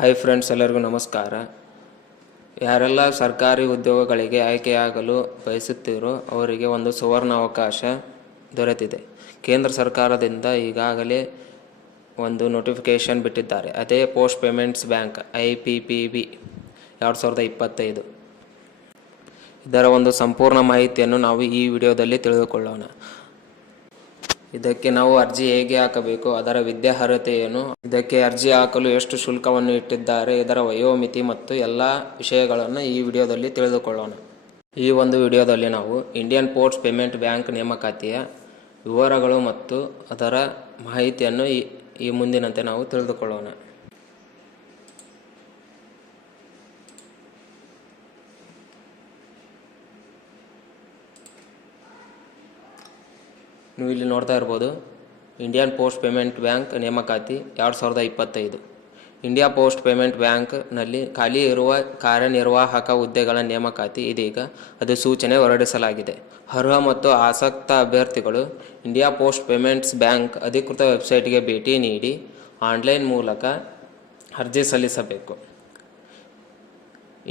Hi friends, ಎಲ್ಲರಿಗೂ ನಮಸ್ಕಾರ. ಯಾರೆಲ್ಲ ಸರ್ಕಾರಿ ಉದ್ಯೋಗಗಳಿಗೆ ಆಯ್ಕೆಯಾಗಲು ಬಯಸುತ್ತೀರೋ ಅವರಿಗೆ ಒಂದು ಸುವರ್ಣ ಅವಕಾಶ ದೊರೆತಿದೆ. ಕೇಂದ್ರ ಸರ್ಕಾರದಿಂದ ಈಗಾಗಲೇ ಒಂದು ನೋಟಿಫಿಕೇಷನ್ ಬಿಟ್ಟಿದ್ದಾರೆ. ಅದೇ ಪೋಸ್ಟ್ ಪೇಮೆಂಟ್ಸ್ ಬ್ಯಾಂಕ್ IPPB 2025. ಇದರ ಒಂದು ಸಂಪೂರ್ಣ ಮಾಹಿತಿಯನ್ನು ನಾವು ಈ ವಿಡಿಯೋದಲ್ಲಿ ತಿಳಿದುಕೊಳ್ಳೋಣ. ಇದಕ್ಕೆ ನಾವು ಅರ್ಜಿ ಹೇಗೆ ಹಾಕಬೇಕು, ಅದರ ವಿದ್ಯಾರ್ಹತೆ ಏನು, ಇದಕ್ಕೆ ಅರ್ಜಿ ಹಾಕಲು ಎಷ್ಟು ಶುಲ್ಕವನ್ನು ಇಟ್ಟಿದ್ದಾರೆ, ಇದರ ವಯೋಮಿತಿ ಮತ್ತು ಎಲ್ಲ ವಿಷಯಗಳನ್ನು ಈ ವಿಡಿಯೋದಲ್ಲಿ ತಿಳಿದುಕೊಳ್ಳೋಣ. ಈ ಒಂದು ವಿಡಿಯೋದಲ್ಲಿ ನಾವು ಇಂಡಿಯನ್ ಪೋಸ್ಟ್ ಪೇಮೆಂಟ್ ಬ್ಯಾಂಕ್ ನೇಮಕಾತಿಯ ವಿವರಗಳು ಮತ್ತು ಅದರ ಮಾಹಿತಿಯನ್ನು ಈ ಮುಂದಿನಂತೆ ನಾವು ತಿಳಿದುಕೊಳ್ಳೋಣ. ನೀವು ಇಲ್ಲಿ ನೋಡ್ತಾ ಇರ್ಬೋದು, ಇಂಡಿಯನ್ ಪೋಸ್ಟ್ ಪೇಮೆಂಟ್ ಬ್ಯಾಂಕ್ ನೇಮಕಾತಿ 2025. ಇಂಡಿಯಾ ಪೋಸ್ಟ್ ಪೇಮೆಂಟ್ ಬ್ಯಾಂಕ್ನಲ್ಲಿ ಖಾಲಿ ಇರುವ ಕಾರ್ಯನಿರ್ವಾಹಕ ಹುದ್ದೆಗಳ ನೇಮಕಾತಿ ಇದೀಗ ಅಧಿಸೂಚನೆ ಹೊರಡಿಸಲಾಗಿದೆ. ಅರ್ಹ ಮತ್ತು ಆಸಕ್ತ ಅಭ್ಯರ್ಥಿಗಳು ಇಂಡಿಯಾ ಪೋಸ್ಟ್ ಪೇಮೆಂಟ್ಸ್ ಬ್ಯಾಂಕ್ ಅಧಿಕೃತ ವೆಬ್ಸೈಟ್ಗೆ ಭೇಟಿ ನೀಡಿ ಆನ್ಲೈನ್ ಮೂಲಕ ಅರ್ಜಿ ಸಲ್ಲಿಸಬೇಕು.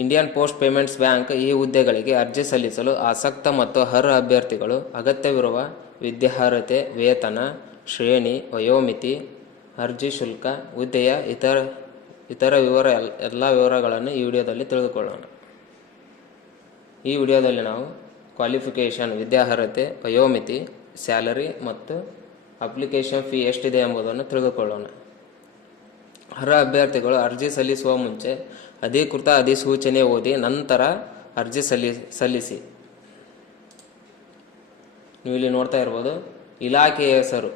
ಇಂಡಿಯನ್ ಪೋಸ್ಟ್ ಪೇಮೆಂಟ್ಸ್ ಬ್ಯಾಂಕ್ ಈ ಹುದ್ದೆಗಳಿಗೆ ಅರ್ಜಿ ಸಲ್ಲಿಸಲು ಆಸಕ್ತ ಮತ್ತು ಅರ್ಹ ಅಭ್ಯರ್ಥಿಗಳು ಅಗತ್ಯವಿರುವ ವಿದ್ಯಾರ್ಹತೆ, ವೇತನ ಶ್ರೇಣಿ, ವಯೋಮಿತಿ, ಅರ್ಜಿ ಶುಲ್ಕ, ಹುದ್ದೆಯ ಇತರ ಎಲ್ಲ ವಿವರಗಳನ್ನು ಈ ವಿಡಿಯೋದಲ್ಲಿ ತಿಳಿದುಕೊಳ್ಳೋಣ. ಈ ವಿಡಿಯೋದಲ್ಲಿ ನಾವು ಕ್ವಾಲಿಫಿಕೇಷನ್, ವಿದ್ಯಾರ್ಹತೆ, ವಯೋಮಿತಿ, ಸ್ಯಾಲರಿ ಮತ್ತು ಅಪ್ಲಿಕೇಶನ್ ಫೀ ಎಷ್ಟಿದೆ ಎಂಬುದನ್ನು ತಿಳಿದುಕೊಳ್ಳೋಣ. ಅರ್ಹ ಅಭ್ಯರ್ಥಿಗಳು ಅರ್ಜಿ ಸಲ್ಲಿಸುವ ಮುಂಚೆ ಅಧಿಕೃತ ಅಧಿಸೂಚನೆ ಓದಿ ನಂತರ ಅರ್ಜಿ ಸಲ್ಲಿಸಿ. ನೀವು ಇಲ್ಲಿ ನೋಡ್ತಾ ಇರ್ಬೋದು, ಇಲಾಖೆಯ ಹೆಸರು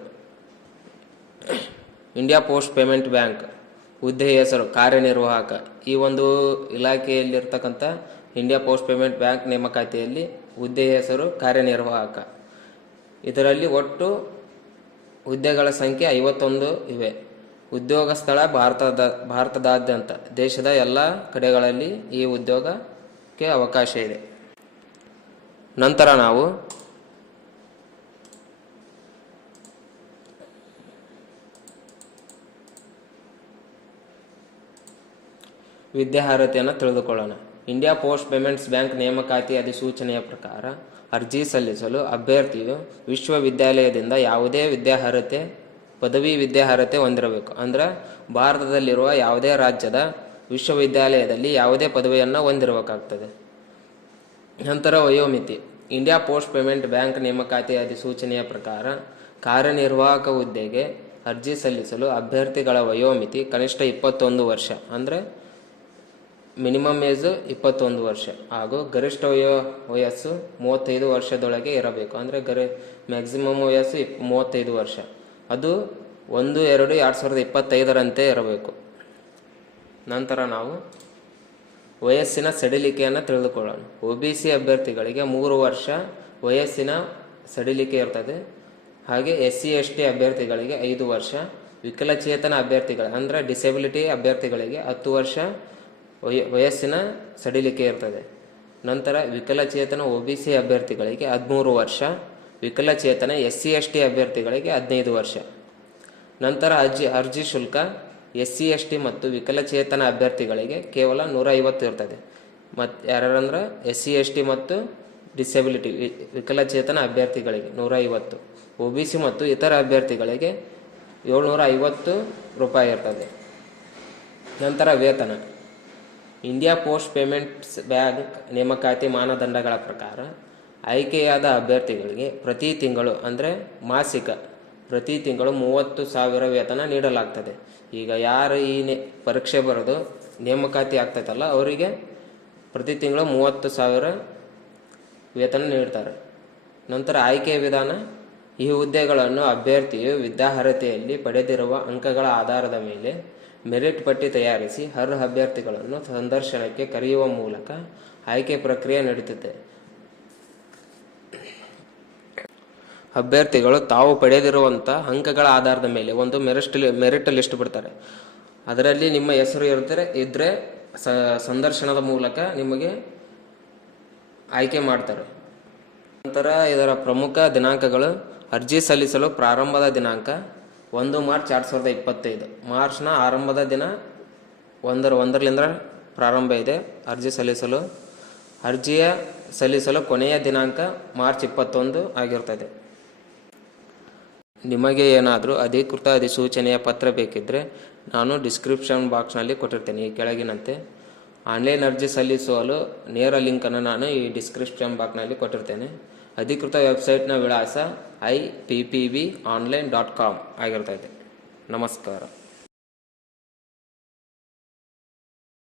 ಇಂಡಿಯಾ ಪೋಸ್ಟ್ ಪೇಮೆಂಟ್ ಬ್ಯಾಂಕ್, ಹುದ್ದೆಯ ಹೆಸರು ಕಾರ್ಯನಿರ್ವಾಹಕ. ಈ ಒಂದು ಇಲಾಖೆಯಲ್ಲಿರ್ತಕ್ಕಂಥ ಇಂಡಿಯಾ ಪೋಸ್ಟ್ ಪೇಮೆಂಟ್ ಬ್ಯಾಂಕ್ ನೇಮಕಾತಿಯಲ್ಲಿ ಹುದ್ದೆಯ ಹೆಸರು ಕಾರ್ಯನಿರ್ವಾಹಕ. ಇದರಲ್ಲಿ ಒಟ್ಟು ಹುದ್ದೆಗಳ ಸಂಖ್ಯೆ 51 ಇವೆ. ಉದ್ಯೋಗ ಸ್ಥಳ ಭಾರತದಾದ್ಯಂತ, ದೇಶದ ಎಲ್ಲ ಕಡೆಗಳಲ್ಲಿ ಈ ಉದ್ಯೋಗಕ್ಕೆ ಅವಕಾಶ ಇದೆ. ನಂತರ ನಾವು ವಿದ್ಯಾರ್ಹತೆಯನ್ನು ತಿಳಿದುಕೊಳ್ಳೋಣ. ಇಂಡಿಯಾ ಪೋಸ್ಟ್ ಪೇಮೆಂಟ್ಸ್ ಬ್ಯಾಂಕ್ ನೇಮಕಾತಿ ಅಧಿಸೂಚನೆಯ ಪ್ರಕಾರ ಅರ್ಜಿ ಸಲ್ಲಿಸಲು ಅಭ್ಯರ್ಥಿಯು ವಿಶ್ವವಿದ್ಯಾಲಯದಿಂದ ಯಾವುದೇ ವಿದ್ಯಾರ್ಹತೆ, ಪದವಿ ವಿದ್ಯಾರ್ಹತೆ ಹೊಂದಿರಬೇಕು. ಅಂದರೆ ಭಾರತದಲ್ಲಿರುವ ಯಾವುದೇ ರಾಜ್ಯದ ವಿಶ್ವವಿದ್ಯಾಲಯದಲ್ಲಿ ಯಾವುದೇ ಪದವಿಯನ್ನು ಹೊಂದಿರಬೇಕಾಗ್ತದೆ. ನಂತರ ವಯೋಮಿತಿ. ಇಂಡಿಯಾ ಪೋಸ್ಟ್ ಪೇಮೆಂಟ್ ಬ್ಯಾಂಕ್ ನೇಮಕಾತಿ ಅಧಿಸೂಚನೆಯ ಪ್ರಕಾರ ಕಾರ್ಯನಿರ್ವಾಹಕ ಹುದ್ದೆಗೆ ಅರ್ಜಿ ಸಲ್ಲಿಸಲು ಅಭ್ಯರ್ಥಿಗಳ ವಯೋಮಿತಿ ಕನಿಷ್ಠ 21 ವರ್ಷ, ಅಂದರೆ ಮಿನಿಮಮ್ ಏಜ್ 21 ವರ್ಷ, ಹಾಗೂ ಗರಿಷ್ಠ ವಯಸ್ಸು 35 ವರ್ಷದೊಳಗೆ ಇರಬೇಕು. ಅಂದರೆ ಮ್ಯಾಕ್ಸಿಮಮ್ ವಯಸ್ಸು 35 ವರ್ಷ. ಅದು 1/2/2025 ಇರಬೇಕು. ನಂತರ ನಾವು ವಯಸ್ಸಿನ ಸಡಿಲಿಕೆಯನ್ನು ತಿಳಿದುಕೊಳ್ಳೋಣ. OBC ಅಭ್ಯರ್ಥಿಗಳಿಗೆ 3 ವರ್ಷ ವಯಸ್ಸಿನ ಸಡಿಲಿಕೆ ಇರ್ತದೆ. ಹಾಗೆ SC/ST ಅಭ್ಯರ್ಥಿಗಳಿಗೆ 5 ವರ್ಷ, ವಿಕಲಚೇತನ ಅಭ್ಯರ್ಥಿಗಳಿಗೆ ಅಂದರೆ ಡಿಸೆಬಿಲಿಟಿ ಅಭ್ಯರ್ಥಿಗಳಿಗೆ 10 ವರ್ಷ ವಯಸ್ಸಿನ ಸಡಿಲಿಕೆ ಇರ್ತದೆ. ನಂತರ ವಿಕಲಚೇತನ OBC ಅಭ್ಯರ್ಥಿಗಳಿಗೆ 13 ವರ್ಷ, ವಿಕಲಚೇತನ SC/ST ಅಭ್ಯರ್ಥಿಗಳಿಗೆ 15 ವರ್ಷ. ನಂತರ ಅರ್ಜಿ ಶುಲ್ಕ SC/ST ಮತ್ತು ವಿಕಲಚೇತನ ಅಭ್ಯರ್ಥಿಗಳಿಗೆ ಕೇವಲ 150 ಇರ್ತದೆ. ಮತ್ತು ಯಾರಂದ್ರೆ SC/ST ಮತ್ತು ಡಿಸೆಬಿಲಿಟಿ ವಿಕಲಚೇತನ ಅಭ್ಯರ್ಥಿಗಳಿಗೆ 150, OBC ಮತ್ತು ಇತರ ಅಭ್ಯರ್ಥಿಗಳಿಗೆ 750 ರೂಪಾಯಿ ಇರ್ತದೆ. ನಂತರ ವೇತನ. ಇಂಡಿಯಾ ಪೋಸ್ಟ್ ಪೇಮೆಂಟ್ಸ್ ಬ್ಯಾಂಕ್ ನೇಮಕಾತಿ ಮಾನದಂಡಗಳ ಪ್ರಕಾರ ಆಯ್ಕೆಯಾದ ಅಭ್ಯರ್ಥಿಗಳಿಗೆ ಪ್ರತಿ ತಿಂಗಳು ಅಂದರೆ ಮಾಸಿಕ ಪ್ರತಿ ತಿಂಗಳು 30,000 ವೇತನ ನೀಡಲಾಗ್ತದೆ. ಈಗ ಯಾರು ಈ ಪರೀಕ್ಷೆ ಬರೆದು ನೇಮಕಾತಿ ಆಗ್ತೈತಲ್ಲ ಅವರಿಗೆ ಪ್ರತಿ ತಿಂಗಳು 30,000 ವೇತನ ನೀಡ್ತಾರೆ. ನಂತರ ಆಯ್ಕೆಯ ವಿಧಾನ. ಈ ಹುದ್ದೆಗಳನ್ನು ಅಭ್ಯರ್ಥಿಯು ವಿದ್ಯಾರ್ಹತೆಯಲ್ಲಿ ಪಡೆದಿರುವ ಅಂಕಗಳ ಆಧಾರದ ಮೇಲೆ ಮೆರಿಟ್ ಪಟ್ಟಿ ತಯಾರಿಸಿ ಅರ್ಹ ಅಭ್ಯರ್ಥಿಗಳನ್ನು ಸಂದರ್ಶನಕ್ಕೆ ಕರೆಯುವ ಮೂಲಕ ಆಯ್ಕೆ ಪ್ರಕ್ರಿಯೆ ನಡೆಯುತ್ತದೆ. ಅಭ್ಯರ್ಥಿಗಳು ತಾವು ಪಡೆದಿರುವಂಥ ಅಂಕಗಳ ಆಧಾರದ ಮೇಲೆ ಒಂದು ಮೆರಿಟ್ ಲಿಸ್ಟ್ ಬಿಡ್ತಾರೆ. ಅದರಲ್ಲಿ ನಿಮ್ಮ ಹೆಸರು ಇದ್ದರೆ ಸಂದರ್ಶನದ ಮೂಲಕ ನಿಮಗೆ ಆಯ್ಕೆ ಮಾಡ್ತಾರೆ. ನಂತರ ಇದರ ಪ್ರಮುಖ ದಿನಾಂಕಗಳು. ಅರ್ಜಿ ಸಲ್ಲಿಸಲು ಪ್ರಾರಂಭದ ದಿನಾಂಕ 1 ಮಾರ್ಚ್ 2025. ಮಾರ್ಚ್ನ ಆರಂಭದ ದಿನ ಒಂದರಿಂದ ಪ್ರಾರಂಭ ಇದೆ. ಅರ್ಜಿಯ ಸಲ್ಲಿಸಲು ಕೊನೆಯ ದಿನಾಂಕ ಮಾರ್ಚ್ 21 ಆಗಿರ್ತದೆ. ನಿಮಗೆ ಏನಾದರೂ ಅಧಿಕೃತ ಅಧಿಸೂಚನೆಯ ಪತ್ರ ಬೇಕಿದ್ದರೆ ನಾನು ಡಿಸ್ಕ್ರಿಪ್ಷನ್ ಬಾಕ್ಸ್ನಲ್ಲಿ ಕೊಟ್ಟಿರ್ತೇನೆ ಈ ಕೆಳಗಿನಂತೆ. ಆನ್ಲೈನ್ ಅರ್ಜಿ ಸಲ್ಲಿಸಲು ನೇರ ಲಿಂಕನ್ನು ನಾನು ಈ ಡಿಸ್ಕ್ರಿಪ್ಷನ್ ಬಾಕ್ಸ್ನಲ್ಲಿ ಕೊಟ್ಟಿರ್ತೇನೆ. ಅಧಿಕೃತ ವೆಬ್ಸೈಟ್ನ ವಿಳಾಸ IPPBonline.com ಆಗಿರ್ತದೆ. ನಮಸ್ಕಾರ.